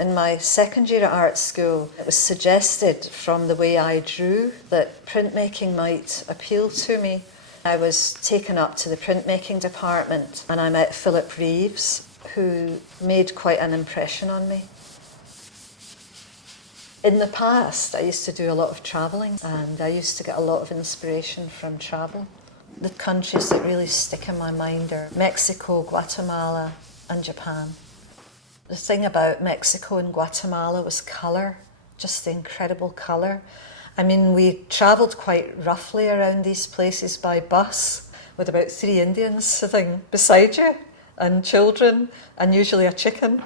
In my second year at art school, it was suggested from the way I drew that printmaking might appeal to me. I was taken up to the printmaking department and I met Philip Reeves, who made quite an impression on me. In the past, I used to do a lot of travelling and I used to get a lot of inspiration from travel. The countries that really stick in my mind are Mexico, Guatemala and Japan. The thing about Mexico and Guatemala was colour, just the incredible colour. I mean, we travelled quite roughly around these places by bus with about 3 Indians sitting beside you and children and usually a chicken.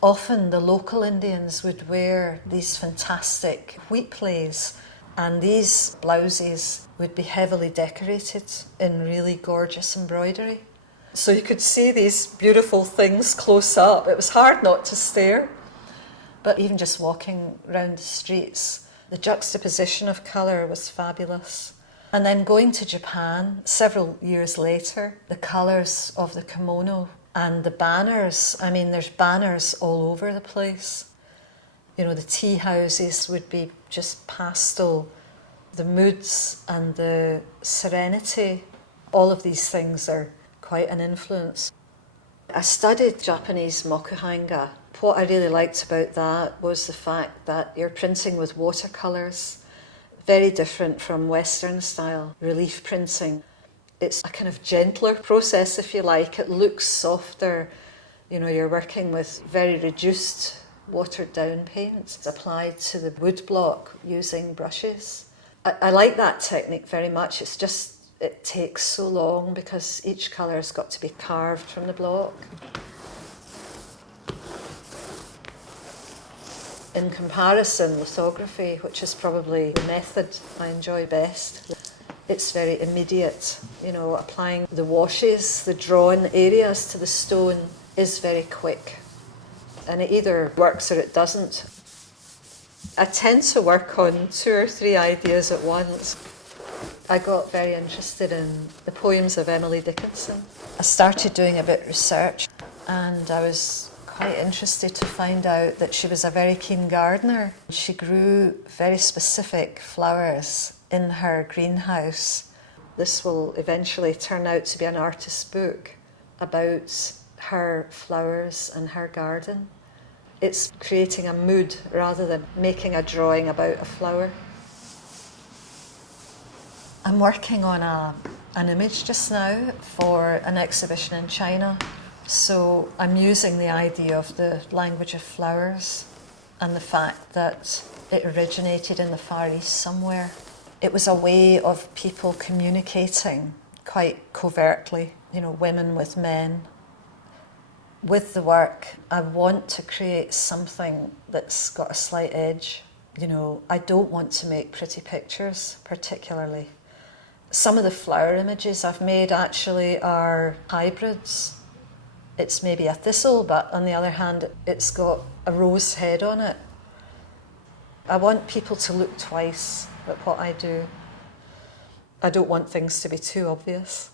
Often the local Indians would wear these fantastic wheat plaits and these blouses would be heavily decorated in really gorgeous embroidery. So you could see these beautiful things close up. It was hard not to stare. But even just walking around the streets, the juxtaposition of colour was fabulous. And then going to Japan several years later, the colours of the kimono and the banners, I mean, there's banners all over the place. You know, the tea houses would be just pastel, the moods and the serenity, all of these things are quite an influence. I studied Japanese mokuhanga. What I really liked about that was the fact that you're printing with watercolours, very different from Western style relief printing. It's a kind of gentler process, if you like. It looks softer. You know, you're working with very reduced, watered down paints applied to the wood block using brushes. I like that technique very much. It's just, it takes so long because each colour has got to be carved from the block. In comparison, lithography, which is probably the method I enjoy best, it's very immediate. You know, applying the washes, the drawn areas to the stone is very quick. And it either works or it doesn't. I tend to work on 2 or 3 ideas at once. I got very interested in the poems of Emily Dickinson. I started doing a bit of research and I was quite interested to find out that she was a very keen gardener. She grew very specific flowers in her greenhouse. This will eventually turn out to be an artist's book about her flowers and her garden. It's creating a mood rather than making a drawing about a flower. I'm working on an image just now for an exhibition in China. So I'm using the idea of the language of flowers and the fact that it originated in the Far East somewhere. It was a way of people communicating quite covertly, you know, women with men. With the work, I want to create something that's got a slight edge. You know, I don't want to make pretty pictures particularly. Some of the flower images I've made actually are hybrids. It's maybe a thistle, but on the other hand, it's got a rose head on it. I want people to look twice at what I do. I don't want things to be too obvious.